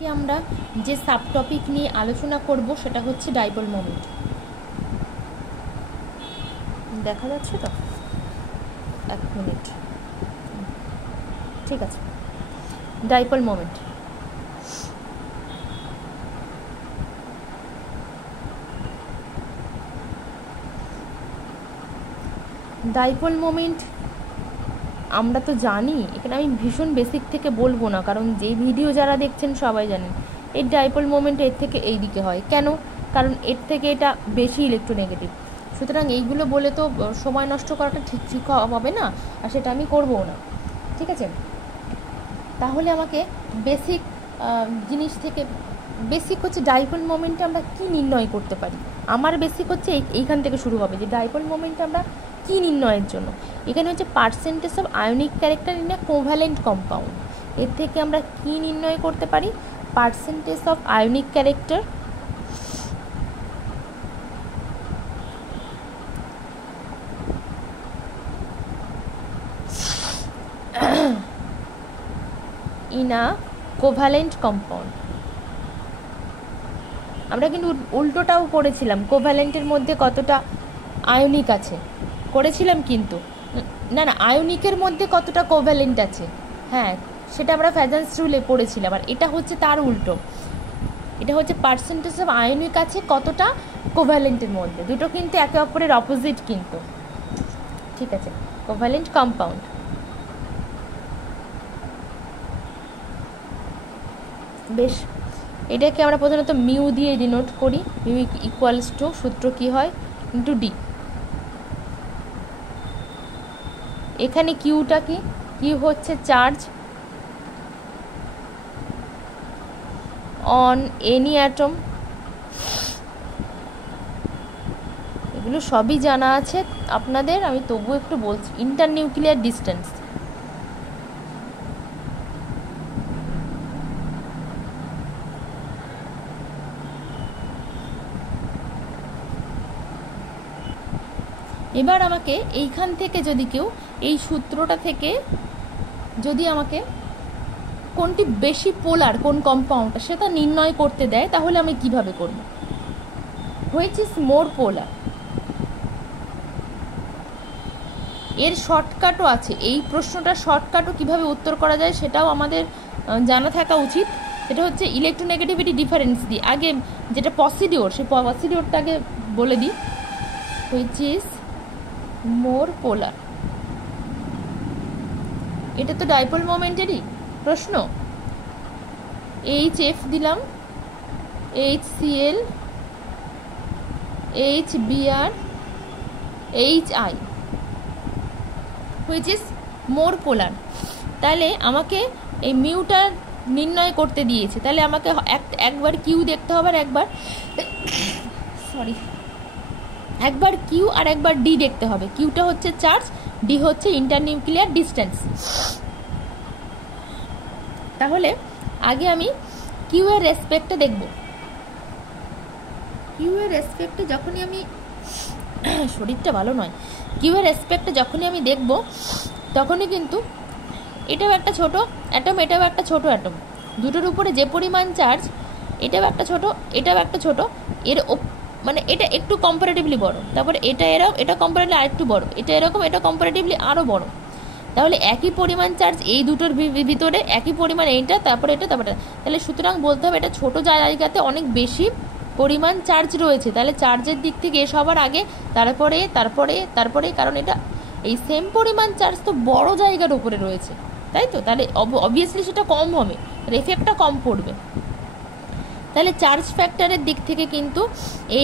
কি আমরা যে সাব টপিক নিয়ে আলোচনা করব সেটা হচ্ছে ডাইপোল মোমেন্ট। দেখা যাচ্ছে তো? এক মিনিট, ঠিক আছে। ডাইপোল মোমেন্ট, ডাইপোল মোমেন্ট আমরা তো জানি। এখানে আমি ভীষণ বেসিক থেকে বলবো না, কারণ যে ভিডিও যারা দেখছেন সবাই জানেন এই ডাইপোল মোমেন্ট এর থেকে এই দিকে হয় কেন, কারণ এর থেকে এটা বেশি ইলেকট্রোনেগেটিভ। সুতরাং এইগুলো বলে তো সময় নষ্ট করাটা ঠিক হবে না, আর সেটা আমি করবো না, ঠিক আছে। তাহলে আমাকে বেসিক জিনিস থেকে, বেসিক হচ্ছে ডাইপোল মোমেন্টে আমরা কি নির্ণয় করতে পারি। আমার বেসিক হচ্ছে এইখান থেকে শুরু হবে যে ডাইপোল মোমেন্টে আমরা কি নির্ণয়ের জন্য। এখানে হচ্ছে percentage of ionic character in a covalent compound. এর থেকে আমরা কি নির্ণয় করতে পারি? Percentage of ionic character in a covalent compound. আমরা কিন্তু উল্টোটাও করেছিলাম, কোভ্যালেন্টের মধ্যে কতটা আয়নিক আছে করেছিলাম, কিন্তু না আয়নিকের মধ্যে কতটা কোভ্যালেন্ট আছে, হ্যাঁ সেটা আমরা ফ্যাজান্স রুলে পড়েছিলাম। আর এটা হচ্ছে তার উল্টো, এটা হচ্ছে পার্সেন্টেজ অফ আয়নিক আছে কতটা কোভ্যালেন্টের মধ্যে। দুটো কিন্তু একে অপরের অপোজিট কিন্তু, ঠিক আছে। কোভ্যালেন্ট কম্পাউন্ড, বেশ এটাকে আমরা প্রধানত মিউ দিয়ে ডিনোট করি। মিউ ইকুয়ালস টু, সূত্র কি হয়, ইন্টু ডি। এখানে কিউটা কি, কিউ হচ্ছে চার্জ অন এনি অ্যাটম। এগুলো সবই জানা আছে আপনাদের, আমি তবু একটু বলছি। ইন্টারনিউক্লিয়ার ডিস্টেন্স, এবার আমাকে এইখান থেকে যদি কেউ এই সূত্রটা থেকে যদি আমাকে কোনটি বেশি পোলার, কোন কম্পাউন্ডটা সেটা নির্ণয় করতে দেয়, তাহলে আমি কিভাবে করব? হুইচ ইজ মোর পোলার। এর শর্টকাটও আছে, এই প্রশ্নটার শর্টকাটও কিভাবে উত্তর করা যায় সেটাও আমাদের জানা থাকা উচিত। সেটা হচ্ছে ইলেকট্রোনেগেটিভিটি ডিফারেন্স দিয়ে আগে যেটা প্রসিডিওর, সেই প্রসিডিওরটা আগে বলে দিই। হুইচ ইজ মোর পোলার, এটা তো ডাইপোল মোমেন্টেরই প্রশ্ন। HF দিলাম, HCl, HBr, HI, which is more polar. তাহলে আমাকে এই মিউটা নির্ণয় করতে দিয়েছে, তাহলে আমাকে একবার কিউ দেখতে হবে আর একবার কিউ আর একবার ডি দেখতে হবে। কিউটা হচ্ছে চার্জ, ডি হচ্ছে ইন্টারনিউক্লিয়ার ডিস্টেন্স। তাহলে আগে আমি কিউ এর রেসপেক্টে দেখব। কিউ এর রেসপেক্টে যখনই আমি, শরীরটা ভালো নয়, কিউ এর রেসপেক্টে যখনই আমি দেখব, তখনই কিন্তু এটাও একটা ছোট অ্যাটম, এটাও একটা ছোট অ্যাটম, দুটোর উপরে যে পরিমাণ চার্জ, এটাও একটা ছোট, এটাও একটা ছোট, এর মানে এটা একটু কম্পারেটিভলি বড়, তারপরে এটা কম্পারেটিভলি আরেকটু বড়, এটা এরকম, এটা কম্পারেটিভলি আরও বড়। তাহলে একই পরিমাণ চার্জ এই দুটোর ভিতরে, একই পরিমাণ এইটা, তারপরে এটা, তারপরে, তাহলে সুতরাং বলতে হবে এটা ছোট জায়গাতে অনেক বেশি পরিমাণ চার্জ রয়েছে। তাহলে চার্জের দিক থেকে সবার আগে, তারপরে, কারণ এটা এই সেম পরিমাণ চার্জ তো বড় জায়গার উপরে রয়েছে, তাই তো। তাহলে অবভিয়াসলি সেটা কম হবে, এফেক্টটা কম পড়বে। তাহলে চার্জ ফ্যাক্টরের দিক থেকে কিন্তু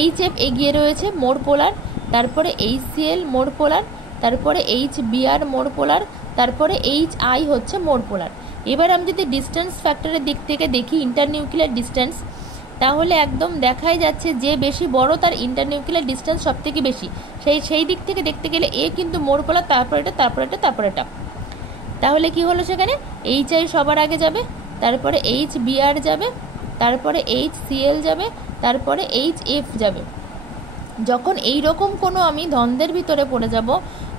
HF এগিয়ে রয়েছে, মোর পোলার, তারপরে HCl মোর পোলার, তারপরে HBr মোর পোলার, তারপরে HI হচ্ছে মোর পোলার। এবার আমি যদি ডিস্টেন্স ফ্যাক্টরের দিক থেকে দেখি, ইন্টারনিউক্লিয়ার ডিস্টেন্স, তাহলে একদম দেখাই যাচ্ছে যে বেশি বড় তার ইন্টারনিউক্লিয়ার ডিস্টেন্স সব থেকে বেশি। সেই দিক থেকে দেখতে গেলে এ কিন্তু মোর পোলার, তারপর এটা। তাহলে কি হলো, সেখানে HI সবার আগে যাবে, তারপরে HBr যাবে, তারপরে HCl যাবে, তারপরে HF যাবে। যখন এই রকম কোনো আমি দ্বন্দ্বের ভিতরে পড়ে যাব,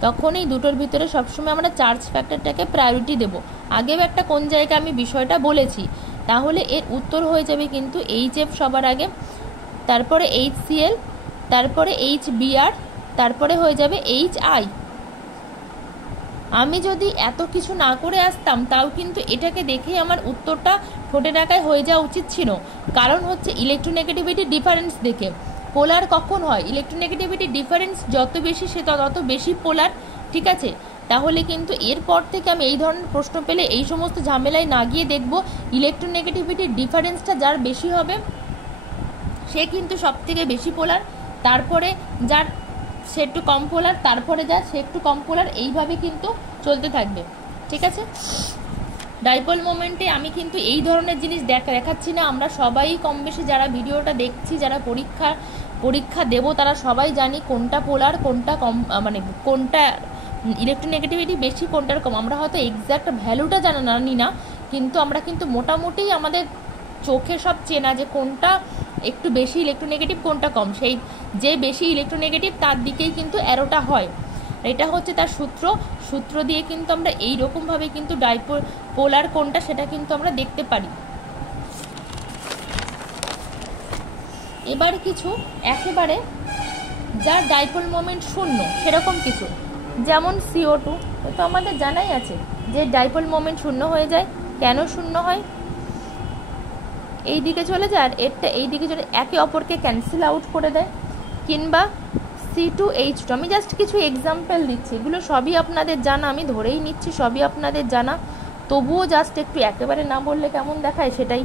তখন এই দুটোর ভিতরে সবসময় আমরা চার্জ ফ্যাক্টরটাকে প্রায়োরিটি দেব। আগেও একটা কোন জায়গায় আমি বিষয়টা বলেছি তাহলে এর উত্তর হয়ে যাবে কিন্তু HF সবার আগে, তারপরে HCl, তারপরে HBr, তারপরে হয়ে যাবে HI। আমি যদি এত কিছু না করে আসতাম তাও কিন্তু এটাকে দেখেই আমার উত্তরটা ঠোঁটের আঁকায় হয়ে যাওয়া উচিত ছিল। কারণ হচ্ছে ইলেকট্রোনেগেটিভিটি ডিফারেন্স দেখে পোলার কখন হয়, ইলেকট্রোনেগেটিভিটি ডিফারেন্স যত বেশি সে তত বেশি পোলার, ঠিক আছে। তাহলে কিন্তু এরপর থেকে আমি এই ধরনের প্রশ্ন পেলে এই সমস্ত ঝামেলায় না গিয়ে দেখব ইলেকট্রোনেগেটিভিটির ডিফারেন্সটা যার বেশি হবে সে কিন্তু সব থেকে বেশি পোলার, তারপরে যার সে একটু কম পোলার, তারপরে যার সে একটু কম পোলার, এইভাবে কিন্তু চলতে থাকবে, ঠিক আছে। ডাইপোল মোমেন্টে আমি কিন্তু এই ধরনের জিনিস দেখাচ্ছি না। আমরা সবাই কম বেশি যারা ভিডিওটা দেখছি, যারা পরীক্ষা দেব, তারা সবাই জানি কোনটা পোলার, কোনটা কম, মানে কোনটা ইলেকট্রোনেগেটিভিটি বেশি, কোনটার কম। আমরা হয়তো এক্স্যাক্ট ভ্যালুটা জানি না, কিন্তু আমরা কিন্তু মোটামুটি আমাদের চোখে সব চেনা যে কোনটা একটু বেশি ইলেকট্রোনেগেটিভ, কোনটা কম। সেই যে বেশি ইলেকট্রোনেগেটিভ তার দিকেই কিন্তু অ্যারোটা হয়। এটা হচ্ছে তার সূত্র দিয়ে কিন্তু আমরা এই রকমভাবে কিন্তু পোলার কোনটা সেটা কিন্তু আমরা দেখতে পারি। এবার কিছু একেবারে যার ডাইপোল মোমেন্ট শূন্য সেরকম কিছু, যেমন CO2, তো আমাদের জানাই আছে যে ডাইপোল মোমেন্ট শূন্য হয়ে যায়। কেন শূন্য হয়? এই দিকে চলে যায় আর এরটা এই দিকে চলে, একে অপরকে ক্যান্সেল আউট করে দেয়। কিংবা C2H2, আমি জাস্ট কিছু এক্সাম্পল দিচ্ছি, এগুলো সবই আপনাদের জানা, আমি ধরেই নিচ্ছি সবই আপনাদের জানা, তবুও জাস্ট একটু একেবারে না বললে কেমন দেখায় সেটাই।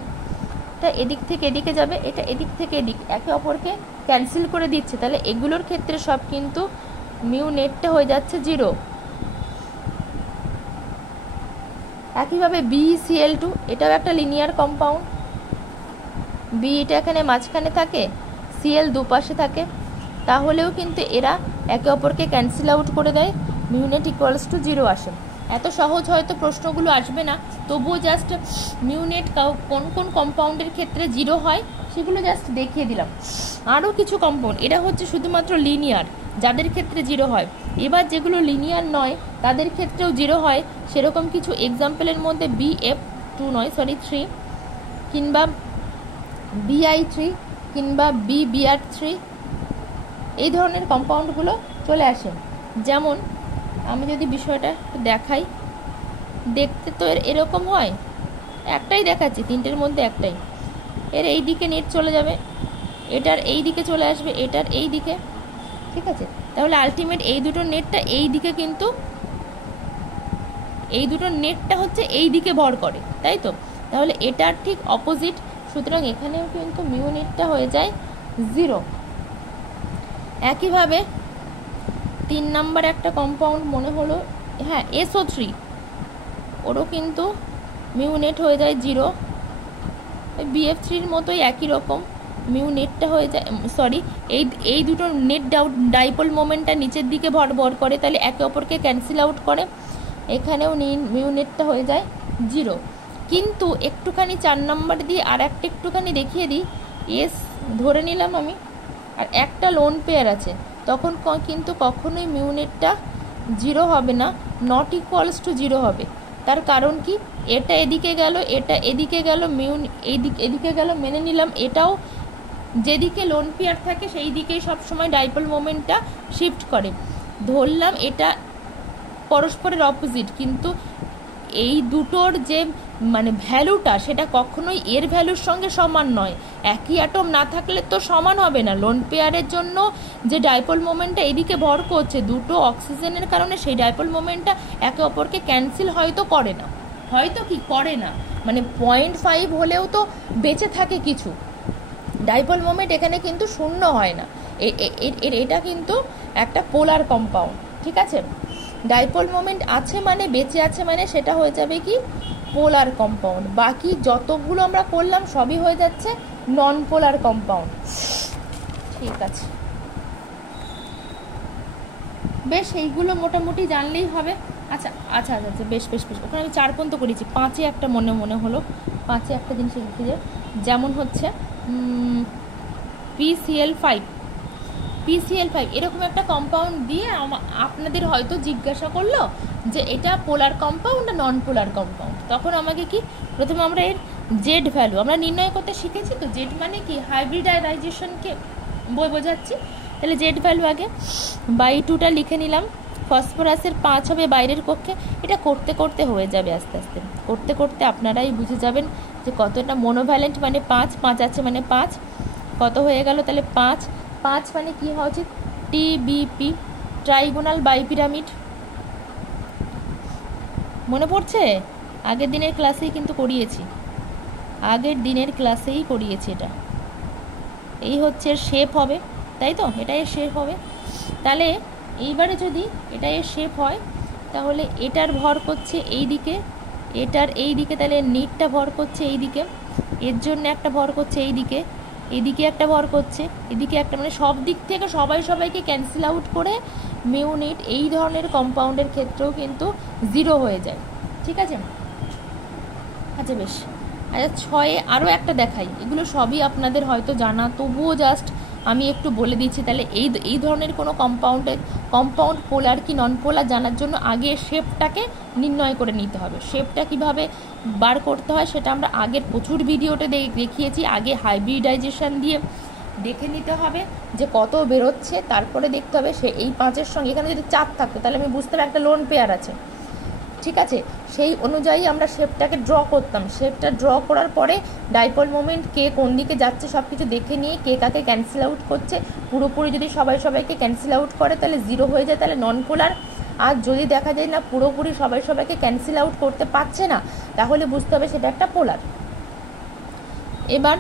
এটা এদিক থেকে এদিকে যাবে, এটা এদিক থেকে এদিক, একে অপরকে ক্যান্সেল করে দিচ্ছে, তাহলে এগুলোর ক্ষেত্রে সব কিন্তু মিউ নেটটা হয়ে যাচ্ছে 0। একইভাবে BeCl2, এটাও একটা লিনিয়ার কম্পাউন্ড, বি এটা এখানে মাঝখানে থাকে, Cl দুপাশে থাকে, তাহলেও কিন্তু এরা একে অপরকে ক্যান্সেল আউট করে দেয়, মিউ নেট ইকুয়ালস টু 0 আসে। এত সহজ হয়তো প্রশ্নগুলো আসবে না, তবুও জাস্ট মিউ নেট কোন কোন কম্পাউন্ডের ক্ষেত্রে 0 হয় সেগুলো জাস্ট দেখিয়ে দিলাম। আরও কিছু কম্পাউন্ড, এটা হচ্ছে শুধুমাত্র লিনিয়ার, যাদের ক্ষেত্রে 0 হয়। এবার যেগুলো লিনিয়ার নয় তাদের ক্ষেত্রেও 0 হয়, সেরকম কিছু এক্সাম্পলের মধ্যে BF3 কিংবা Bi3 কিংবা BBr3, এই ধরনের কম্পাউন্ডগুলো চলে আসে। যেমন আমি যদি বিষয়টা দেখাই, দেখতে তো এরকম হয়, একটাই দেখাচ্ছি, তিনটের মধ্যে একটাই। এর এই দিকে নেট চলে যাবে, এটার এই দিকে চলে আসবে, এটার এই দিকে, ঠিক আছে। তাহলে আলটিমেট এই দুটো নেটটা এই দিকে, কিন্তু এই দুটো নেটটা হচ্ছে এই দিকে ভর করে, তাই তো। তাহলে এটার ঠিক অপোজিট, সুতরাং এখানেও কিন্তু মিউ নেটটা হয়ে যায় 0। একইভাবে 3 নাম্বার একটা কম্পাউন্ড মনে হলো, হ্যাঁ SO3, ওরও কিন্তু মিউ নেট হয়ে যায় 0। BF3-র মতোই একই রকম মিউ নেটটা হয়ে যায়, সরি এই দুটো নেট ডাইপোল মোমেন্টটা নিচের দিকে ভর করে, তাহলে একে অপরকে ক্যান্সেল আউট করে, এখানেও মিউ নেটটা হয়ে যায় 0। কিন্তু একটুখানি 4 নাম্বার দিয়ে আর একটা একটুখানি দেখিয়ে দিই, ধরে নিলাম আমি, আর একটা লোন পেয়ার আছে, তখন কিন্তু কখনোই মিউ নেটটা 0 হবে না, নট ইকুয়ালস টু 0 হবে। তার কারণ কি, এটা এদিকে গেল, এটা এদিকে গেল, এদিকে গেল, মেনে নিলাম এটাও যেদিকে লোন পেয়ার থাকে সেই দিকেই সবসময় ডাইপোল মোমেন্টটা শিফট করে, ধরলাম এটা পরস্পরের অপোজিট, কিন্তু এই দুটোর যে মানে ভ্যালুটা সেটা কখনোই এর ভ্যালুর সঙ্গে সমান নয়। একই অ্যাটম না থাকলে তো সমান হবে না। লোন পেয়ারের জন্য যে ডাইপোল মোমেন্টটা এদিকে ভর করছে, দুটো অক্সিজেনের কারণে সেই ডাইপোল মোমেন্টটা একে অপরকে ক্যান্সেল হয়তো করে না, মানে 0.5 হলেও তো বেঁচে থাকে কিছু। ডাইপোল মোমেন্ট এখানে কিন্তু শূন্য হয় না, এটা কিন্তু একটা পোলার কম্পাউন্ড, ঠিক আছে। ডাইপোল মোমেন্ট আছে মানে বেঁচে আছে, মানে সেটা হয়ে যাবে কি পোলার কম্পাউন্ড। বাকি যতগুলো আমরা করলাম সবই হয়ে যাচ্ছে নন পোলার কম্পাউন্ড, ঠিক আছে। বেশ, এইগুলো মোটামুটি জানলেই হবে। আচ্ছা আচ্ছা আচ্ছা আচ্ছা বেশ বেশ বেশ, ওখানে আমি 4 পর্যন্ত করেছি, 5-এ একটা মনে হলো, 5-এ একটা জিনিস লিখে যে, যেমন হচ্ছে PCl5 এরকম একটা কম্পাউন্ড দিয়ে আপনাদের হয়তো জিজ্ঞাসা করলো যে এটা পোলার কম্পাউন্ড না নন পোলার কম্পাউন্ড। তখন আমাকে কি, প্রথমে আমরা এর জেড ভ্যালু আমরা নির্ণয় করতে শিখেছি তো। জেড মানে কি, হাইব্রিডাইজেশনকে বোঝাচ্ছি। তাহলে জেড ভ্যালু আগে বাই 2টা লিখে নিলাম। ফসফরাসের 5 হবে বাইরের কক্ষে। এটা করতে করতে হয়ে যাবে, আস্তে আস্তে করতে করতে আপনারাই বুঝে যাবেন যে কতটা। মনোভ্যালেন্ট মানে 5, 5 আছে মানে 5, কত হয়ে গেল তাহলে 5। 5 মানে কি হওয়া উচিত, টিবিপি, ট্রাইগোনাল বাইপিরামিড। মনে পড়ছে? আগের দিনের ক্লাসেই কিন্তু করিয়েছি, এটা। এই হচ্ছে শেপ হবে, তাই তো? এটা এর শেপ হবে। তাহলে এইবারে যদি এটা এর শেপ হয়, তাহলে এটার ভর করছে এই দিকে, এটার এই দিকে, তাহলে নিটটা ভর করছে এই দিকে, এর জন্য একটা ভর করছে এই দিকে, এদিকে একটা ভর করছে, এদিকে একটা, মানে সব দিক থেকে সবাইকে ক্যান্সেল আউট করে মিউনিট এই ধরনের কম্পাউন্ডের ক্ষেত্রেও কিন্তু 0 হয়ে যায়। ঠিক আছে? আচ্ছা বেশ। আচ্ছা 6-এ আরও একটা দেখাই। এগুলো সবই আপনাদের হয়তো জানা, তবুও জাস্ট আমি একটু বলে দিচ্ছি। তাহলে এই ধরনের কোনো কম্পাউন্ড পোলার কি নন পোলার জানার জন্য আগে শেপটাকে নির্ণয় করে নিতে হবে। শেপটা কিভাবে বার করতে হয় সেটা আমরা আগের প্রচুর ভিডিওতে দেখিয়েছি। আগে হাইব্রিডাইজেশন দিয়ে দেখে নিতে হবে যে কত বেরোচ্ছে, তারপরে দেখতে হবে সে এই 5-এর সঙ্গে, এখানে যদি 4 থাকতো তাহলে আমি বুঝতে পারি একটা লোন পেয়ার আছে। ঠিক আছে? সেই অনুযায়ী আমরা শেপটাকে ড্র করতাম। শেপটা ড্র করার পরে ডাইপোল মোমেন্ট কে কোন দিকে যাচ্ছে সব কিছু দেখে নিয়ে কে কাকে ক্যান্সেল আউট করছে, পুরোপুরি যদি সবাইকে ক্যান্সেল আউট করে তাহলে 0 হয়ে যায়, তাহলে নন পোলার। আর যদি দেখা যায় না পুরোপুরি সবাইকে ক্যান্সেল আউট করতে পারছে না, তাহলে বুঝতে হবে সেটা একটা পোলার। এবার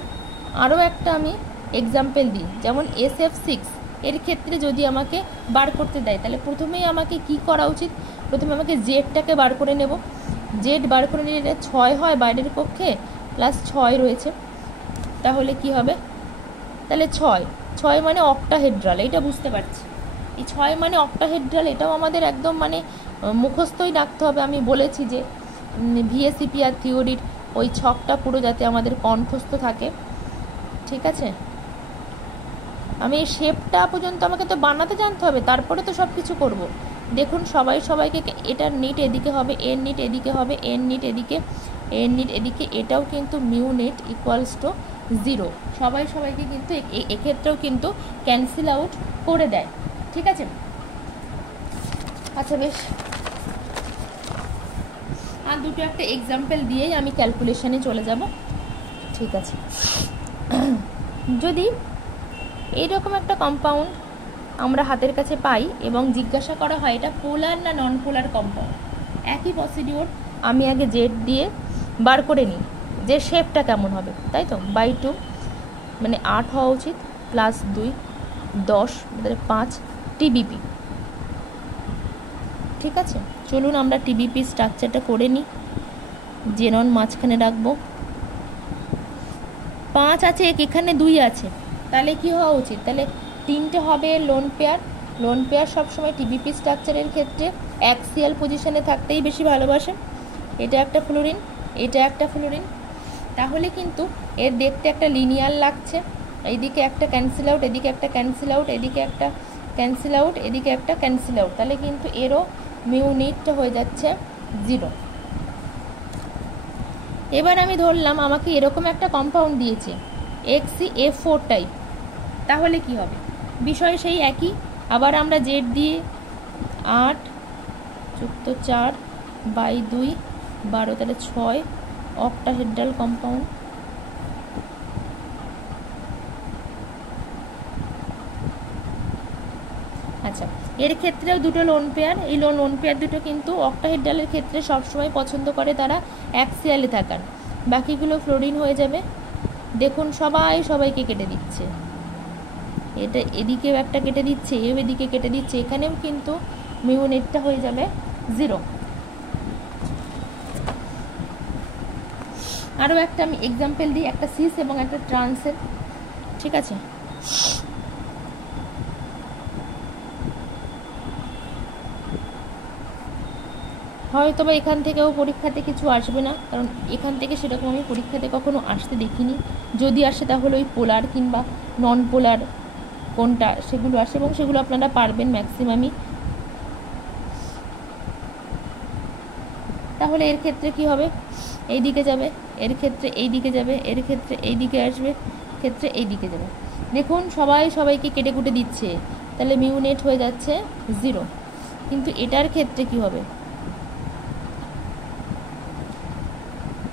আরও একটা আমি এক্সাম্পল দিই, যেমন SF6 এর ক্ষেত্রে যদি আমাকে বার করতে দেয়, তাহলে প্রথমেই আমাকে কি করা উচিত, প্রথমে আমাকে জেডটাকে বার করে নেব। জেড বার করে নিলে 6 হয় বাইরের পক্ষে, প্লাস 6 রয়েছে, তাহলে কি হবে, তাহলে 6 মানে অক্টাহেড্রাল, এটা বুঝতে পারছি। এই 6 মানে অক্টাহেড্রাল, এটাও আমাদের একদম মানে মুখস্থই রাখতে হবে। আমি বলেছি যে ভিএসিপি আর থিওরির ওই ছকটা পুরো যাতে আমাদের কণ্ঠস্থ থাকে। ঠিক আছে? আমি এই শেপটা পর্যন্ত আমাকে তো বানাতে জানতে হবে, তারপরে তো সব কিছু করবো। দেখুন সবাইকে, এটার নিট এদিকে হবে, এর নিট এদিকে হবে, এর নিট এদিকে, এর নিট এদিকে, এটাও কিন্তু মিউ নেট ইকুয়ালস টু 0। সবাইকে কিন্তু এক্ষেত্রেও কিন্তু ক্যান্সেল আউট করে দেয়। ঠিক আছে? আচ্ছা বেশ, আর দুটো একটা এক্সাম্পল দিয়েই আমি ক্যালকুলেশনে চলে যাব। ঠিক আছে? যদি এইরকম একটা কম্পাউন্ড আমরা হাতের কাছে পাই এবং জিজ্ঞাসা করা হয় এটা পোলার না নন পোলার কম্পাউন্ড, একই প্রসিডিওর আমি আগে জেড দিয়ে বার করে নিই যে শেপটা কেমন হবে, তাই তো? বাই 2 মানে 8 হওয়া উচিত, প্লাস 2 10, মানে 5 টিবিপি। ঠিক আছে? চলুন আমরা টিবিপি স্ট্রাকচারটা করে নিই। জেনন মাঝখানে রাখবো, 5 আছে, এখানে 2 আছে, তাহলে কি হওয়া উচিত, তাহলে 3টে হবে লোন পেয়ার সবসময় টিবিপি স্ট্রাকচারের ক্ষেত্রে অ্যাক্সিয়াল পজিশনে থাকতেই বেশি ভালোবাসে। এটা একটা ফ্লোরিন, এটা একটা ফ্লোরিন, তাহলে কিন্তু এর দেখতে একটা লিনিয়ার লাগছে। এইদিকে একটা ক্যান্সেল আউট, এদিকে একটা ক্যান্সেল আউট, এদিকে একটা ক্যান্সেল আউট, এদিকে একটা ক্যান্সেল আউট, তাহলে কিন্তু এরও মিউনিটটা হয়ে যাচ্ছে 0। এবার আমি ধরলাম আমাকে এরকম একটা কম্পাউন্ড দিয়েছে XCF4 টাইপ, তাহলে কি হবে, বিষয় সেই একই। আবার আমরা জেড দিয়ে 8 যুক্ত 4 বাই 2 12, তাহলে 6 অক্টাহেড্রাল কম্পাউন্ড। আচ্ছা, এর ক্ষেত্রেও দুটো লোন পেয়ার, এই লোন পেয়ার দুটো কিন্তু অক্টাহেড্রালের ক্ষেত্রে সবসময় পছন্দ করে তারা অ্যাক্সিয়ালে থাকার, বাকিগুলো ফ্লোরিন হয়ে যাবে। দেখুন সবাইকে কেটে দিচ্ছে, এটা এদিকেও একটা কেটে দিচ্ছে, এও এদিকে কেটে দিচ্ছে, এখানেও কিন্তু মিউনেটটা হয়ে যাবে 0। আরও একটা আমি এক্সাম্পল দিই, একটা সিস এবং একটা ট্রান্সের। ঠিক আছে? হয়তো বা এখান থেকেও পরীক্ষাতে কিছু আসবে না, কারণ এখান থেকে সেরকম আমি পরীক্ষাতে কখনো আসতে দেখিনি। যদি আসে তাহলে ওই পোলার কিংবা নন পোলার কোনটা সেগুলো আসে, এবং সেগুলো আপনারা পারবেন ম্যাক্সিমামই। তাহলে এর ক্ষেত্রে কি হবে, এই দিকে যাবে এর ক্ষেত্রে এই দিকে যাবে, এর ক্ষেত্রে এই দিকে আসবে, ক্ষেত্রে এই দিকে যাবে। দেখুন সবাইকে কেটে কুটে দিচ্ছে, তাহলে মিউ নেট হয়ে যাচ্ছে 0। কিন্তু এটার ক্ষেত্রে কি হবে,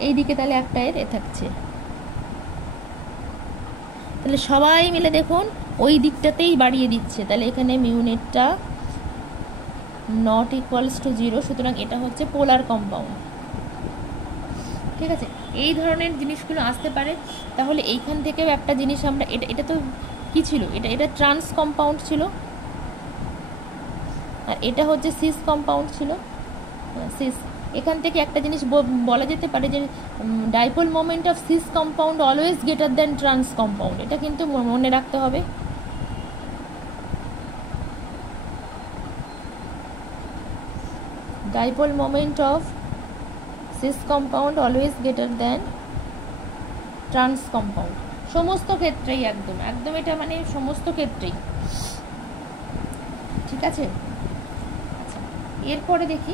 এই দিকে তাহলে একটা এর থাকছে, তাহলে সবাই মিলে দেখুন ওই দিকটাতেই বাড়িয়ে দিচ্ছে, তাহলে এখানে মিউ নেটটা নট ইকুয়ালস টু 0। সুতরাং এটা হচ্ছে পোলার কম্পাউন্ড। ঠিক আছে, এই ধরনের জিনিসগুলো আসতে পারে। তাহলে এইখান থেকেও একটা জিনিস আমরা, এটা তো কি ছিল, এটা ট্রান্স কম্পাউন্ড ছিল, আর এটা হচ্ছে সিস কম্পাউন্ড ছিল, সিস। এখান থেকে একটা জিনিস বলা যেতে পারে যে dipole moment of cis compound always greater than trans compound. এটা কিন্তু মনে রাখতে হবে। Dipole moment of cis compound always greater than trans compound, সমস্ত ক্ষেত্রেই একদম একদম, এটা মানে সমস্ত ক্ষেত্রেই। ঠিক আছে, আচ্ছা এরপরে দেখি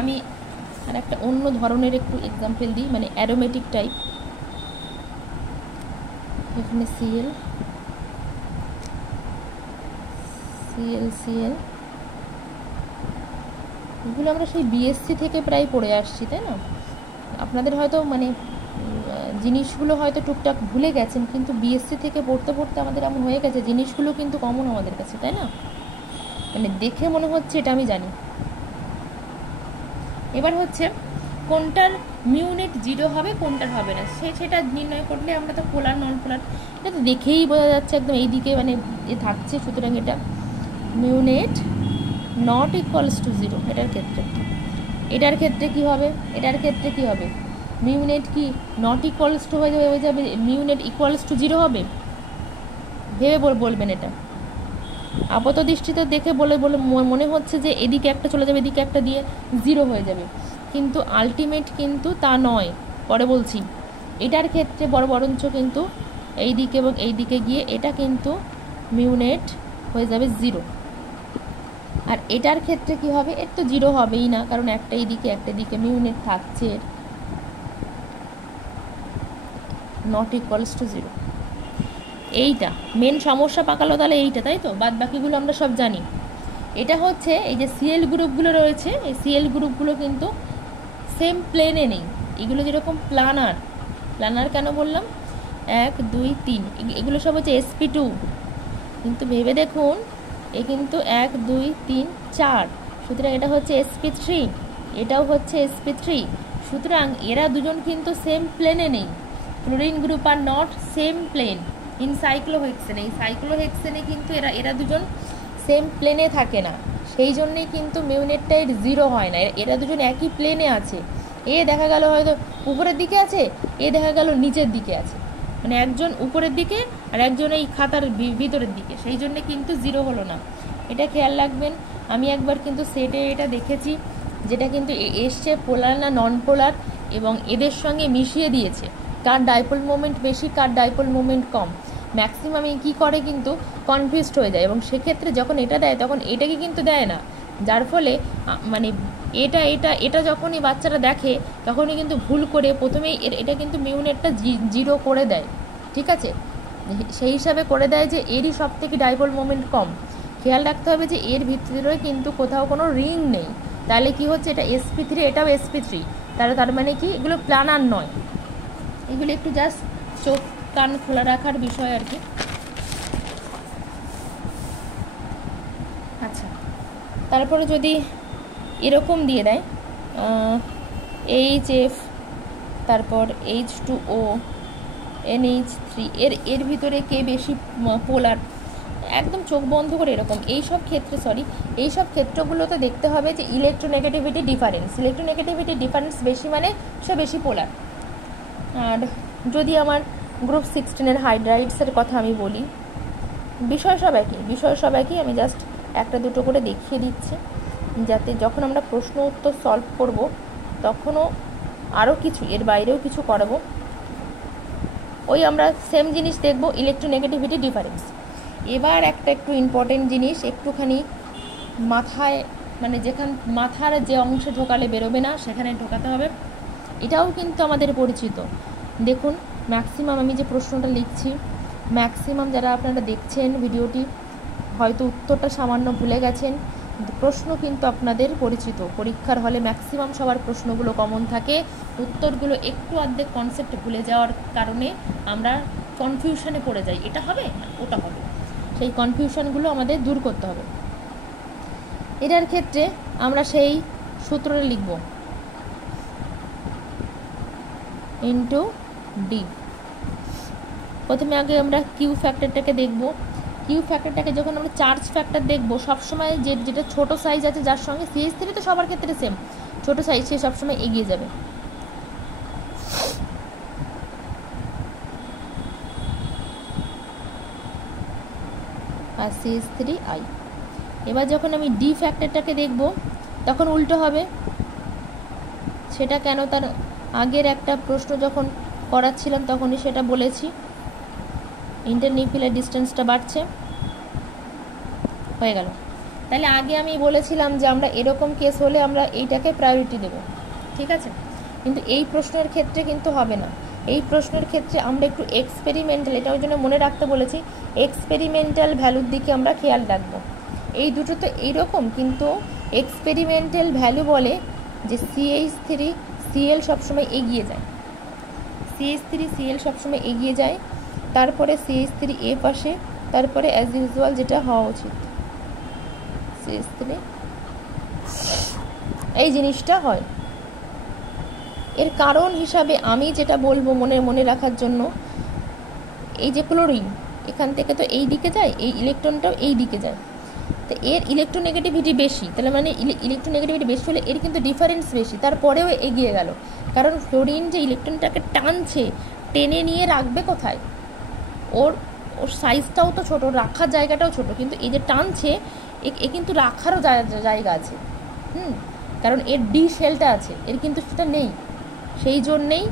আমি আর একটা অন্য ধরনের একটু এক্সাম্পল দিই, মানে অ্যারোমেটিক টাইপ। এখানে সিএল সিএল সিএল এগুলো আমরা সেই বিএসসি থেকে প্রায় পড়ে আসছি, তাই না? আপনাদের হয়তো মানে জিনিসগুলো হয়তো টুকটাক ভুলে গেছেন, কিন্তু বিএসসি থেকে পড়তে পড়তে আমাদের এমন হয়ে গেছে জিনিসগুলো কিন্তু কমন আমাদের কাছে, তাই না? মানে দেখে মনে হচ্ছে এটা আমি জানি। এবার হচ্ছে কোনটার মিউনেট 0 হবে, কোনটার হবে না, সেটা নির্ণয় করলে আমরা তো পোলার নন পোলার এটা তো দেখেই বোঝা যাচ্ছে একদম এই দিকে মানে এ থাকছে। সুতরাং এটা মিউনেট নট ইকুয়ালস টু 0 এটার ক্ষেত্রে। এটার ক্ষেত্রে কি হবে, এটার ক্ষেত্রে কি হবে, মিউনেট কি নট ইকুয়ালস টু হয়ে যাবে, মিউনেট ইকুয়ালস টু 0 হবে। ভেবে বলবেন এটা। আপাত দৃষ্টিতে দেখে বলে মনে হচ্ছে যে এদিকে একটা চলে যাবে, এদিকে একটা দিয়ে 0 হয়ে যাবে, কিন্তু আলটিমেট কিন্তু তা নয়। পরে বলছি। এটার ক্ষেত্রে বরঞ্চ কিন্তু এই দিকে এবং এই দিকে গিয়ে এটা কিন্তু মিউনেট হয়ে যাবে 0। আর এটার ক্ষেত্রে কি হবে, এর তো 0 হবেই না, কারণ একটা এইদিকে একটা দিকে মিউনেট থাকছে, নট ইকুয়ালস টু 0। এইটা মেন সমস্যা পাকালো তাহলে এইটা, তাই তো? বাদ বাকিগুলো আমরা সব জানি। এটা হচ্ছে এই যে সিএল গ্রুপগুলো রয়েছে, এই সিএল গ্রুপগুলো কিন্তু সেম প্লেনে নেই। এগুলো যেরকম প্ল্যানার কেন বললাম, 1 2 3 এগুলো সব হচ্ছে sp2, কিন্তু ভেবে দেখুন এ কিন্তু 1 2 3 4, সুতরাং এটা হচ্ছে sp3, এটাও হচ্ছে sp3। সুতরাং এরা দুজন কিন্তু সেম প্লেনে নেই। Chlorine group are not same plane in সাইক্লোহেক্সেনে। এই সাইক্লোহেক্সেনে কিন্তু এরা দুজন সেম প্লেনে থাকে না, সেই জন্যেই কিন্তু মিউনেটটা এর 0 হয় না। এরা দুজন একই প্লেনে আছে, এ দেখা গেল হয়তো উপরের দিকে আছে, এ দেখা গেল নিচের দিকে আছে, মানে একজন উপরের দিকে আর একজন এই খাতার ভিতরের দিকে, সেই জন্যে কিন্তু 0 হলো না। এটা খেয়াল রাখবেন। আমি একবার কিন্তু সেটে এটা দেখেছি, যেটা কিন্তু এসছে পোলার না নন পোলার, এবং এদের সঙ্গে মিশিয়ে দিয়েছে কার ডাইপোল মোমেন্ট বেশি, কার ডাইপোল মোমেন্ট কম। ম্যাক্সিমাম কি করে কিন্তু কনফিউজড হয়ে যায়, এবং সেক্ষেত্রে যখন এটা দেয় তখন এটাকে কিন্তু দেয় না, যার ফলে মানে এটা এটা এটা যখনই বাচ্চারা দেখে তখনই কিন্তু ভুল করে প্রথমেই এটা কিন্তু মিউনেটটা 0 করে দেয়। ঠিক আছে, সেই হিসাবে করে দেয় যে এরই সব থেকে ডাইপোল মোমেন্ট কম। খেয়াল রাখতে হবে যে এর ভিতরে কিন্তু কোথাও কোনো রিং নেই, তাহলে কি হচ্ছে, এটা sp3 এটাও sp3, তার মানে কি এগুলো প্ল্যানার নয়। এগুলো একটু জাস্ট চোখ কান খোলা রাখার বিষয় আর কি। আচ্ছা, তারপরে যদি এরকম দিয়ে দেয় HF, তারপর H2O, NH3, এর ভিতরে কে বেশি পোলার, একদম চোখ বন্ধ করে এরকম এই সব ক্ষেত্রগুলোতে দেখতে হবে যে ইলেকট্রোনেগেটিভিটি ডিফারেন্স বেশি মানে সে বেশি পোলার। আর যদি আমার গ্রুপ 16 হাইড্রাইডসের কথা আমি বলি, বিষয় সব একই, আমি জাস্ট একটা দুটো করে দেখিয়ে দিচ্ছি, যাতে যখন আমরা প্রশ্ন উত্তর সলভ করব তখনও আরও কিছু এর বাইরেও কিছু করাবো, ওই আমরা সেম জিনিস দেখব, ইলেকট্রোনেগেটিভিটি ডিফারেন্স। এবার একটা একটু ইম্পর্টেন্ট জিনিস একটুখানি মাথায়, মানে মাথার যে অংশে ঢোকালে বেরোবে না সেখানে ঢোকাতে হবে। এটাও কিন্তু আমাদের পরিচিত, দেখুন ম্যাক্সিমাম আমি যে প্রশ্নটা লিখছি, ম্যাক্সিমাম যারা আপনারা দেখছেন ভিডিওটি হয়তো উত্তরটা সামান্য ভুলে গেছেন, প্রশ্ন কিন্তু আপনাদের পরিচিত। পরীক্ষার হলে ম্যাক্সিমাম সবার প্রশ্নগুলো কমন থাকে, উত্তরগুলো একটু অর্ধেক কনসেপ্ট ভুলে যাওয়ার কারণে আমরা কনফিউশনে পড়ে যাই, এটা হবে ওটা হবে, সেই কনফিউশনগুলো আমাদের দূর করতে হবে। এটার ক্ষেত্রে আমরা সেই সূত্রটা লিখব, ইন্টু ডি। প্রথমে আগে আমরা কিউ ফ্যাক্টরটাকে দেখব। কিউ ফ্যাক্টরটাকে যখন আমরা চার্জ ফ্যাক্টর দেখব, সবসময় যেটা ছোট সাইজ আছে যার সঙ্গে CH3 তো সবার ক্ষেত্রে সেম, ছোট সাইজ সে সবসময় এগিয়ে যাবে। আর CH3I। এবার যখন আমি ডি ফ্যাক্টরটাকে দেখব তখন উল্টো হবে। সেটা কেন, তার আগের একটা প্রশ্ন যখন করাচ্ছিলাম তখনই সেটা বলেছি, ইন্টারনিউক্লিয়ার ডিস্টেন্সটা বাড়ছে, হয়ে গেল। তাহলে আগে আমি বলেছিলাম যে আমরা এরকম কেস হলে আমরা এইটাকে প্রায়োরিটি দেব, ঠিক আছে? কিন্তু এই প্রশ্নের ক্ষেত্রে কিন্তু হবে না। এই প্রশ্নের ক্ষেত্রে আমরা একটু এক্সপেরিমেন্টাল, এটা ওই জন্য মনে রাখতে বলেছি, এক্সপেরিমেন্টাল ভ্যালুর দিকে আমরা খেয়াল রাখবো। এই দুটো তো এইরকম, কিন্তু এক্সপেরিমেন্টাল ভ্যালু বলে যে CH3Cl সবসময় এগিয়ে যায়, CH3Cl সবসময় এগিয়ে যায়, তারপরে CH3F আসে, তারপরে অ্যাজ ইউজুয়াল যেটা হওয়া উচিত CH3, এই জিনিসটা হয়। এর কারণ হিসাবে আমি যেটা বলবো মনে রাখার জন্য, এই যে ক্লোরিন এখান থেকে তো এই দিকে যায়, এই ইলেকট্রনটাও এই দিকে যায়, তো এর ইলেকট্রোনেগেটিভিটি বেশি, তাহলে মানে ইলেকট্রোনেগেটিভিটি বেশি হলে এর কিন্তু ডিফারেন্স বেশি, তারপরেও এগিয়ে গেল। কারণ ফ্লোরিন যে ইলেকট্রনটাকে টানছে, টেনে নিয়ে রাখবে কোথায়, ওর সাইজটাও তো ছোট, রাখার জায়গাটাও ছোট, কিন্তু এই যে টানছে এ কিন্তু রাখারও জায়গা আছে, কারণ এর ডি শেলটা আছে, এর কিন্তু সেটা নেই। সেই জন্যেই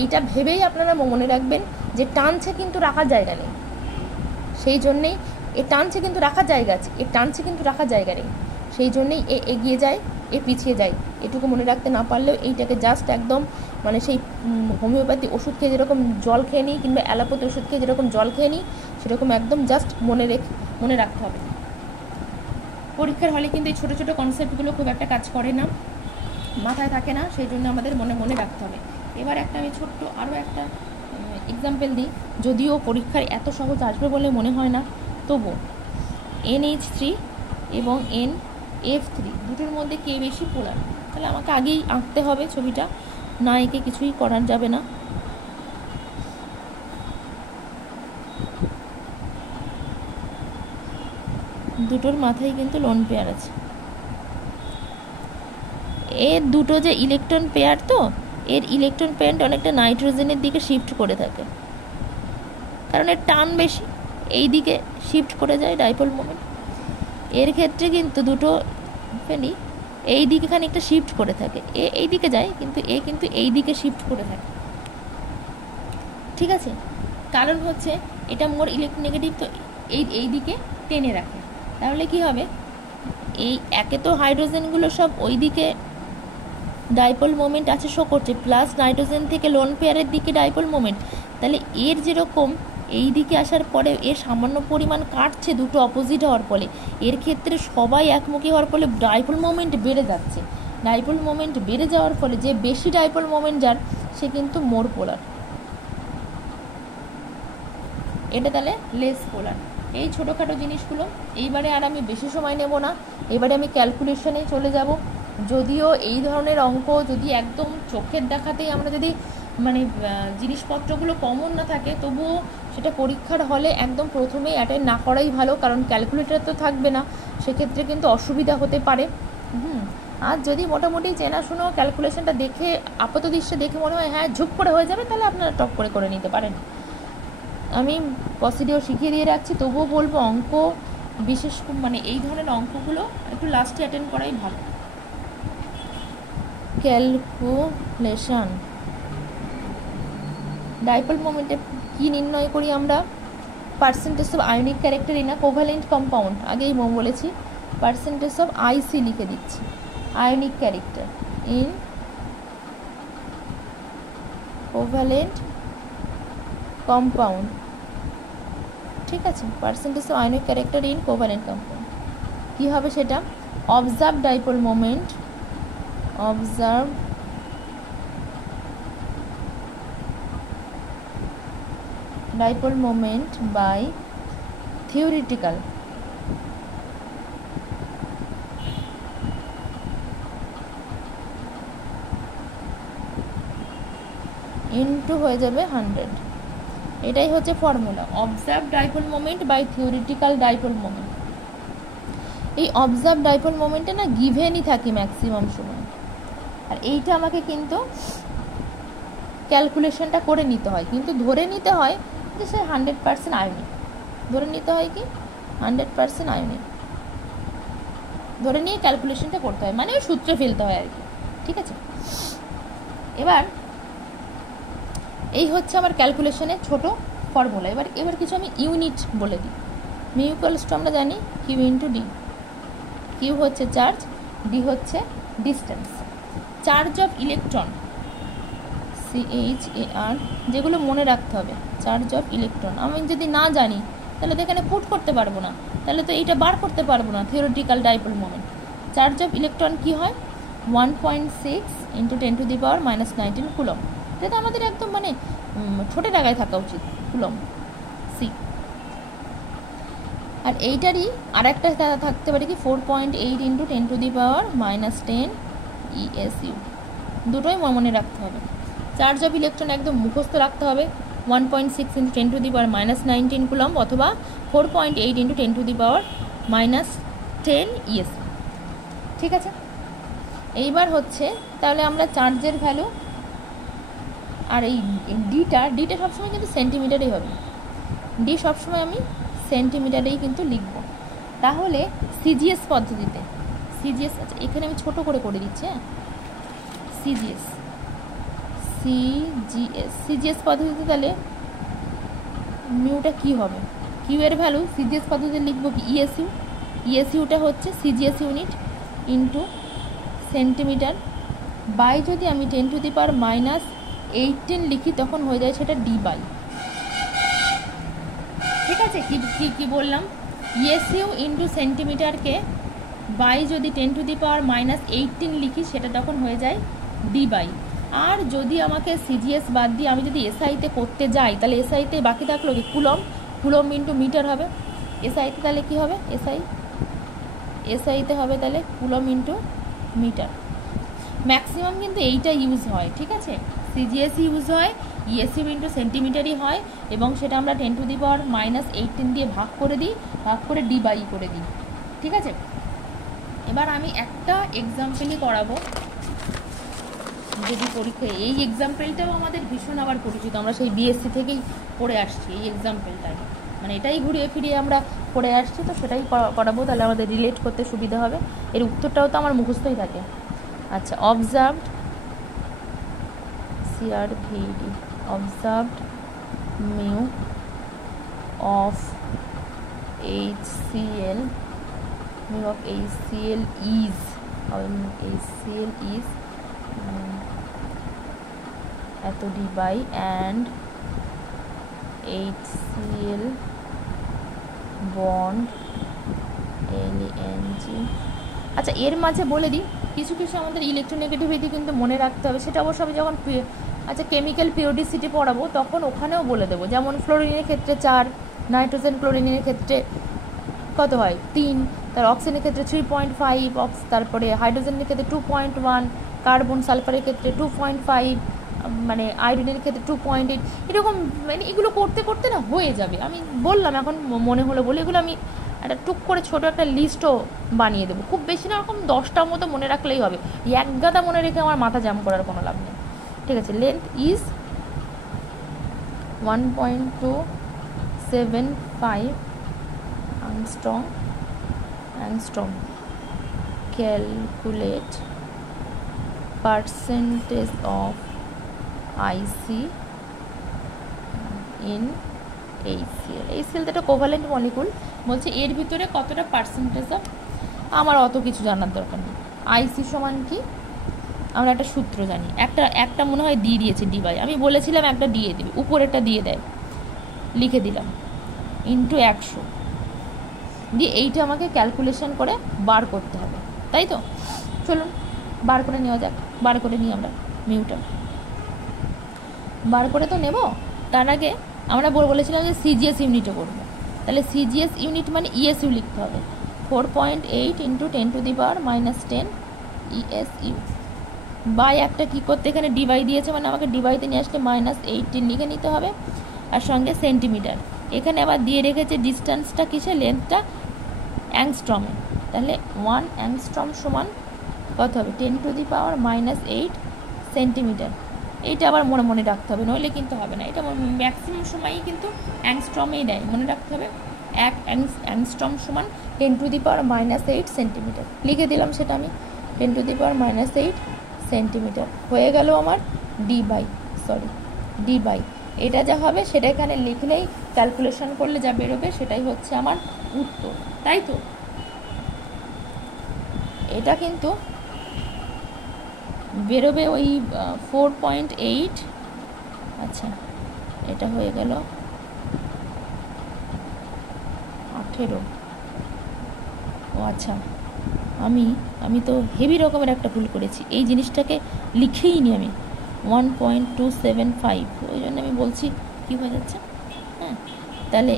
এইটা ভেবেই আপনারা মনে রাখবেন যে টানছে কিন্তু রাখার জায়গা নেই, সেই জন্যেই এ টানছে কিন্তু রাখার জায়গা আছে, এ টানছে কিন্তু রাখার জায়গা নেই, সেই জন্যেই এ এগিয়ে যায়, এ পিছিয়ে যায়। এটুকু মনে রাখতে না পারলেও এইটাকে জাস্ট একদম মানে সেই হোমিওপ্যাথি ওষুধ খেয়ে যেরকম জল খেয়ে নিই, কিংবা অ্যালোপ্যাথি ওষুধ খেয়ে যেরকম জল খেয়ে নিই, সেরকম একদম জাস্ট মনে রাখতে হবে। পরীক্ষার হলে কিন্তু এই ছোটো ছোটো কনসেপ্টগুলো খুব একটা কাজ করে না, মাথায় থাকে না, সেই জন্য আমাদের মনে রাখতে হবে। এবার একটা আমি ছোট্ট আরও একটা এক্সাম্পল দিই, যদিও পরীক্ষায় এত সহজ আসবে বলে মনে হয় না, তবু NH3 এবং NF3 দুটোর মধ্যে কে বেশি পোলার, তাহলে আমাকে আগেই আঁকতে হবে ছবিটা, না এঁকে কিছুই করার যাবে না। দুটোর মাথায় কিন্তু লোন পেয়ার আছে, এর দুটো যে ইলেকট্রন পেয়ার, তো এর ইলেকট্রন পেয়ারটা অনেকটা নাইট্রোজেনের দিকে শিফট করে থাকে, কারণ এর টান বেশি, এই দিকে শিফট করে যায় ডাইপোল মোমেন্ট। এর ক্ষেত্রে কিন্তু দুটো ফেনি এই দিকে খানিকটা শিফট করে থাকে, এ এই দিকে যায় কিন্তু এ কিন্তু এই দিকে শিফট করে থাকে, ঠিক আছে? কারণ হচ্ছে এটা মোর ইলেকট্রোনেগেটিভ, তো এই দিকে টেনে রাখে। তাহলে কি হবে, এই একে তো হাইড্রোজেনগুলো সব ওই দিকে ডাইপোল মোমেন্ট আছে শো করছে, প্লাস নাইট্রোজেন থেকে লোন পেয়ারের দিকে ডাইপোল মোমেন্ট, তাহলে এর যেরকম এই দিকে আসার পরে এর সামান্য পরিমাণ কাটছে দুটো অপোজিট হওয়ার ফলে, এর ক্ষেত্রে সবাই একমুখী হওয়ার ফলে ডাইপোল মোমেন্ট বেড়ে যাচ্ছে। ডাইপোল মোমেন্ট বেড়ে যাওয়ার ফলে যে বেশি ডাইপোল মোমেন্ট যার, সে কিন্তু মোর পোলার, এটা তাহলে লেস পোলার। এই ছোটোখাটো জিনিসগুলো এইবারে আর আমি বেশি সময় নেব না, এবারে আমি ক্যালকুলেশনে চলে যাব। যদিও এই ধরনের অঙ্ক যদি একদম চোখের দেখাতেই আমরা যদি মানে জিনিসপত্রগুলো কমন না থাকে, তবুও সেটা পরীক্ষার হলে একদম প্রথমেই অ্যাটেন্ড না করাই ভালো, কারণ ক্যালকুলেটর তো থাকবে না, সেক্ষেত্রে কিন্তু অসুবিধা হতে পারে। আর যদি মোটামুটি চেনাশুনো ক্যালকুলেশনটা দেখে আপাত দৃশ্যে দেখে মনে হয় হ্যাঁ ঝুপ করে হয়ে যাবে, তাহলে আপনারা টপ করে নিতে পারেন। আমি প্রসিডিওর শিখিয়ে দিয়ে রাখছি, তবুও বলবো অঙ্ক বিশেষ মানে এই ধরনের অঙ্কগুলো একটু লাস্টে অ্যাটেন্ড করাই ভালো। ক্যালকুলেশন, ডাইপোল মোমেন্টে কি নির্ণয় করি আমরা, percentage of ionic character in a covalent compound, আগেই বলেছি, পার্সেন্টেজ অফ IC লিখে দিচ্ছি, ionic character in covalent compound, ঠিক আছে, percentage of ionic character in covalent compound কী হবে সেটা? Observe dipole moment, observe dipole moment by theoretical into হয়ে যাবে 100। এটাই হচ্ছে formula, observe dipole moment by theoretical dipole moment. এই অবজার্ভ ডাইপোল মোমেন্টে না গিভেনই থাকি ম্যাক্সিমাম সময়, আর এইটা আমাকে কিন্তু ক্যালকুলেশনটা করে নিতে হয়, কিন্তু ধরে নিতে হয় যে সে 100% আয়নিক, ধরে নিতে হয় কি 100% আয়নিক, ধরে নিয়ে ক্যালকুলেশনটা করতে হয়, মানে ওই সূত্রে ফেলতে হয় আর কি, ঠিক আছে। এবার এই হচ্ছে আমার ক্যালকুলেশনের ছোট ফর্মুলা। এবার কিছু আমি ইউনিট বলে দিই। মিউ ইকুয়ালস টু আমরা জানি কিউ ইন্টু ডি। কিউ হচ্ছে চার্জ, ডি হচ্ছে distance. Charge of electron CHAR, যেগুলো মনে রাখতে হবে, চার্জ অফ ইলেকট্রন। আমি যদি না জানি তাহলে তো এখানে পুট করতে পারবো না, তাহলে তো এইটা বার করতে পারবো না, theoretical dipole moment. Charge of electron কী হয়? 1.6 × 10⁻⁻19 কুলম। এটা তো আমাদের একদম মানে ছোটো টাকায় থাকা উচিত, কুলম সি। আর এইটারই আর একটা থাকতে পারে কি 4.8 × 10⁻⁻10 ESU। দুটোই মনে রাখতে হবে। চার্জ অফ ইলেকট্রন একদম মুখস্থ রাখতে হবে, 1.6 × 10⁻⁻19 কুলম অথবা 4.8 × 10⁻⁻10 ESU, ঠিক আছে। এইবার হচ্ছে তাহলে আমরা চার্জের ভ্যালু, আর এই ডিটা সবসময় কিন্তু সেন্টিমিটারেই হবে, ডি সবসময় আমি সেন্টিমিটারেই কিন্তু লিখব। তাহলে সিজিএস পদ্ধতিতে, সিজিএস, আচ্ছা এখানে আমি ছোট করে দিচ্ছি, হ্যাঁ, সিজিএস পদ্ধতিতে তাহলে মিউটা কি হবে? কিউ এর ভ্যালু সিজিএস পদ্ধতিতে লিখব কি ইএসইউ। ইএসইউটা হচ্ছে CGS unit into centimetre by, যদি আমি 10⁻⁻18 লিখি তখন হয়ে যায় সেটা ডি বাই, ঠিক আছে। কি বললাম? ইএসইউ ইন্টু সেন্টিমিটারকে বাই যদি 10⁻⁻18 লিখি সেটা তখন হয়ে যায় ডি বাই। আর যদি আমাকে সিজিএস বাদ দিয়ে আমি যদি এসআইতে করতে যাই তাহলে এসআইতে বাকি থাকলো কি কুলম ইন্টু মিটার হবে। এসআইতে তাহলে কি হবে? এসআইতে হবে তাহলে কুলম ইন্টু মিটার। ম্যাক্সিমাম কিন্তু এইটা ইউজ হয়, ঠিক আছে। সিজিএস ইউজ হয়, ইএসইউ ইন্টু সেন্টিমিটারই হয়, এবং সেটা আমরা 10⁻⁻18 দিয়ে ভাগ করে ডি বাই করে দিই, ঠিক আছে। এবার আমি একটা এক্সাম্পলই করাবো, যদি পরীক্ষায় এই এক্সাম্পলটাও আমাদের ভীষণ আবার পরিচিত, আমরা সেই বিএসসি থেকেই পড়ে আসছি এই এক্সাম্পলটাই, মানে এটাই ঘুরিয়ে ফিরিয়ে আমরা পড়ে আসছি, তো সেটাই করাবো, তাহলে আমাদের রিলেট করতে সুবিধা হবে। এর উত্তরটাও তো আমার মুখস্থই থাকে। আচ্ছা, observed CRVD, observed mu of HCl, mu of HCl is, HCl is এত debye and HCl bond LNG। আচ্ছা, এর মাঝে বলে দিই কিছু আমাদের ইলেকট্রোনেগেটিভিটি কিন্তু মনে রাখতে হবে, সেটা অবশ্য আমি যখন কেমিক্যাল পিরিয়ডিসিটি পড়াবো তখন ওখানেও বলে দেবো। যেমন ফ্লোরিনের ক্ষেত্রে 4, নাইট্রোজেন ক্লোরিনের ক্ষেত্রে কত হয় 3, তার অক্সিজেনের ক্ষেত্রে 3.5, তারপরে হাইড্রোজেনের ক্ষেত্রে 2.1, কার্বন সালফারের ক্ষেত্রে 2.5, মানে আয়োডিনের ক্ষেত্রে 2.8, এরকম মানে এগুলো করতে করতে না হয়ে যাবে। আমি বললাম এখন মনে হলো বলে এগুলো আমি একটা টুক করে ছোটো একটা লিস্টও বানিয়ে দেবো, খুব বেশি না, এরকম 10টার মতো মনে রাখলেই হবে। এক গাদা মনে রেখে আমার মাথা জাম করার কোনো লাভ নেই, ঠিক আছে। Length is 1.275 angstrom. Calculate percentage of IC in HCl. HCl তো একটা কোভালেন্ট মলিকুল, বলছে এর ভিতরে কতটা পার্সেন্টেজ অফ, আমার অত কিছু জানার দরকার নেই। আইসি সমান কি আমরা একটা সূত্র জানি, একটা মনে হয় দিয়ে দিয়েছে ডি বাই, আমি বলেছিলাম একটা দিয়ে দেবে, উপরেরটা দিয়ে দেয়। লিখে দিলাম ইন্টু 100 দিয়ে এইটা আমাকে ক্যালকুলেশন করে বার করতে হবে, তাই তো? চলুন বার করে নেওয়া যাক। বার করে নিই আমরা মিউটা, বার করে তো নেব। তার আগে আমরা বলেছিলাম যে সিজিএস ইউনিটে করবো, তাহলে সিজিএস ইউনিট মানে ইএসইউ লিখতে হবে। 4.8 ইন্টু 10⁻⁻10 ইএসইউ বাই একটা কী করতে, এখানে ডিভাই দিয়েছে মানে আমাকে ডিভাইতে নিয়ে আসলে -18 লিখে নিতে হবে, আর সঙ্গে সেন্টিমিটার। এখানে আবার দিয়ে রেখেছে ডিস্টেন্সটা কিসে, লেন্থটা অ্যাংস্ট্রমে। তাহলে 1 অ্যাংস্ট্রম সমান কত হবে, 10⁻⁻8 সেন্টিমিটার। এইটা আবার মনে মনে রাখতে হবে, নইলে কিন্তু হবে না। এটা ম্যাক্সিমাম সময়ই কিন্তু অ্যাংস্ট্রমেই দেয়, মনে রাখতে হবে। 1 অ্যাংস্ট্রম সমান 10⁻⁻8 সেন্টিমিটার লিখে দিলাম, সেটা আমি 10⁻⁻8 সেন্টিমিটার হয়ে গেল আমার ডি বাই এটা যা হবে সেটা এখানে লিখলেই, ক্যালকুলেশন করলে যা বেরোবে সেটাই হচ্ছে আমার উত্তর, তাই তো? এটা কিন্তু বেরোবে ওই 4.8, আচ্ছা এটা হয়ে গেল 18। ও আচ্ছা, আমি তো হেভি রকমের একটা ভুল করেছি, এই জিনিসটাকে লিখেই নি আমি 1.275, ওই জন্য আমি বলছি কী হয়ে যাচ্ছে। হ্যাঁ, তাহলে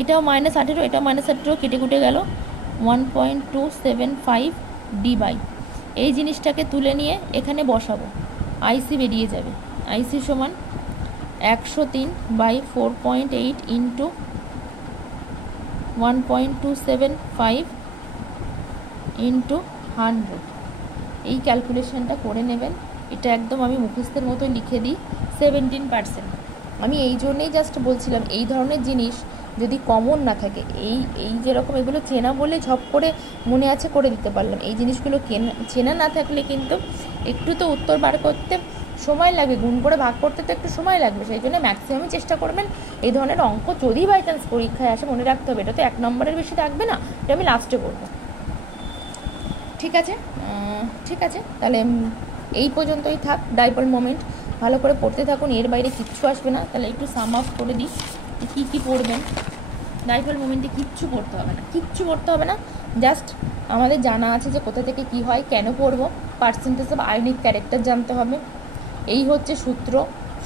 এটাও -18, এটাও -18 কেটে কুটে গেল, 1.275 ডি বাই। এই জিনিসটাকে তুলে নিয়ে এখানে বসাবো, আইসি বেরিয়ে যাবে। আইসি সমান 103/4.8 ইন্টু 1.275 ইন্টু 100। এই ক্যালকুলেশনটা করে নেবেন। এটা একদম আমি মুখস্থের মতো লিখে দিই 17%। আমি এই জন্যেই জাস্ট বলছিলাম, এই ধরনের জিনিস যদি কমন না থাকে, এই যেরকম এগুলো চেনা বলে ঝপ করে মনে আছে করে দিতে পারলাম, এই জিনিসগুলো চেনা না থাকলে কিন্তু একটু তো উত্তর বার করতে সময় লাগবে, গুণ করে ভাগ করতে তো একটু সময় লাগবে। সেই জন্য ম্যাক্সিমামই চেষ্টা করবেন এই ধরনের অঙ্ক যদি বাই চান্স পরীক্ষায় আসে মনে রাখতে হবে এটা তো 1 নম্বরের বেশি থাকবে না, এটা আমি লাস্টে করবো। ঠিক আছে, ঠিক আছে, তাহলে এই পর্যন্তই থাক। ডাইপোল মোমেন্ট ভালো করে পড়তে থাকুন, এর বাইরে কিচ্ছু আসবে না। তাহলে একটু সাম আপ করে দিই কী কী পড়বেন। ডাইপোল মোমেন্টে কিচ্ছু পড়তে হবে না, জাস্ট আমাদের জানা আছে যে কোথা থেকে কি হয়, কেন পড়বো, পার্সেন্টেজ অফ আয়নিক ক্যারেক্টার জানতে হবে। এই হচ্ছে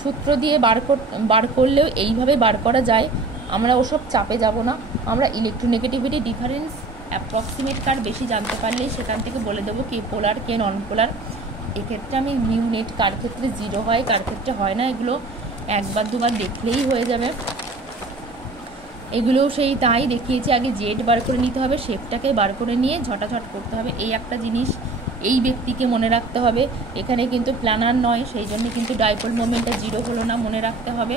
সূত্র দিয়ে বার করলেও এইভাবে বার করা যায়। আমরা ওসব চাপে যাব না, আমরা ইলেকট্রোনেগেটিভিটি ডিফারেন্স অ্যাপ্রক্সিমেট কার বেশি জানতে পারলেই সেখান থেকে বলে দেবো কে পোলার কে নন পোলার। এক্ষেত্রে আমি মিউ নেট কার ক্ষেত্রে 0 হয়, কার ক্ষেত্রে হয় না, এগুলো একবার দুবার দেখলেই হয়ে যাবে। এগুলোও সেই তাই দেখিয়েছি, আগে জেড বার করে নিতে হবে, শেপটাকে বার করে নিয়ে ঝটাঝট করতে হবে। এই একটা জিনিস এই ব্যক্তিকে মনে রাখতে হবে, এখানে কিন্তু প্ল্যানার নয়, সেই জন্য কিন্তু ডাইপোল মোমেন্টটা 0 হলো না, মনে রাখতে হবে।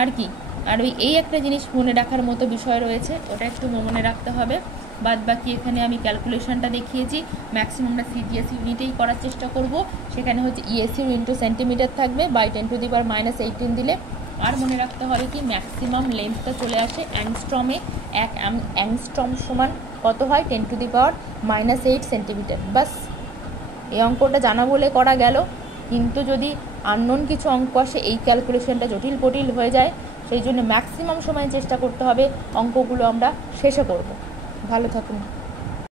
আর কি, আর এই একটা জিনিস মনে রাখার মতো বিষয় রয়েছে, ওটা একটু মনে রাখতে হবে। বাদ বাকি এখানে আমি ক্যালকুলেশনটা দেখিয়েছি, ম্যাক্সিমাম আমরা সিজিএস ইউনিটেই করার চেষ্টা করব। সেখানে হচ্ছে ইএসইউ ইন্টু সেন্টিমিটার থাকবে বাই 10⁻⁻18 দিলে। আর মনে রাখতে হবে কি ম্যাক্সিমাম লেন্থটা চলে আসে অ্যাংস্ট্রমে। 1 অ্যাংস্ট্রম সমান কত হয়, 10⁻⁻8 সেন্টিমিটার। বাস এই অঙ্কটা জানা বলে করা গেল, কিন্তু যদি আননোন কিছু অঙ্ক আসে এই ক্যালকুলেশনটা জটিল পটিল হয়ে যায়, সেই জন্য ম্যাক্সিমাম সময় চেষ্টা করতে হবে অঙ্কগুলো আমরা শেষে করব। ভালো থাকুন।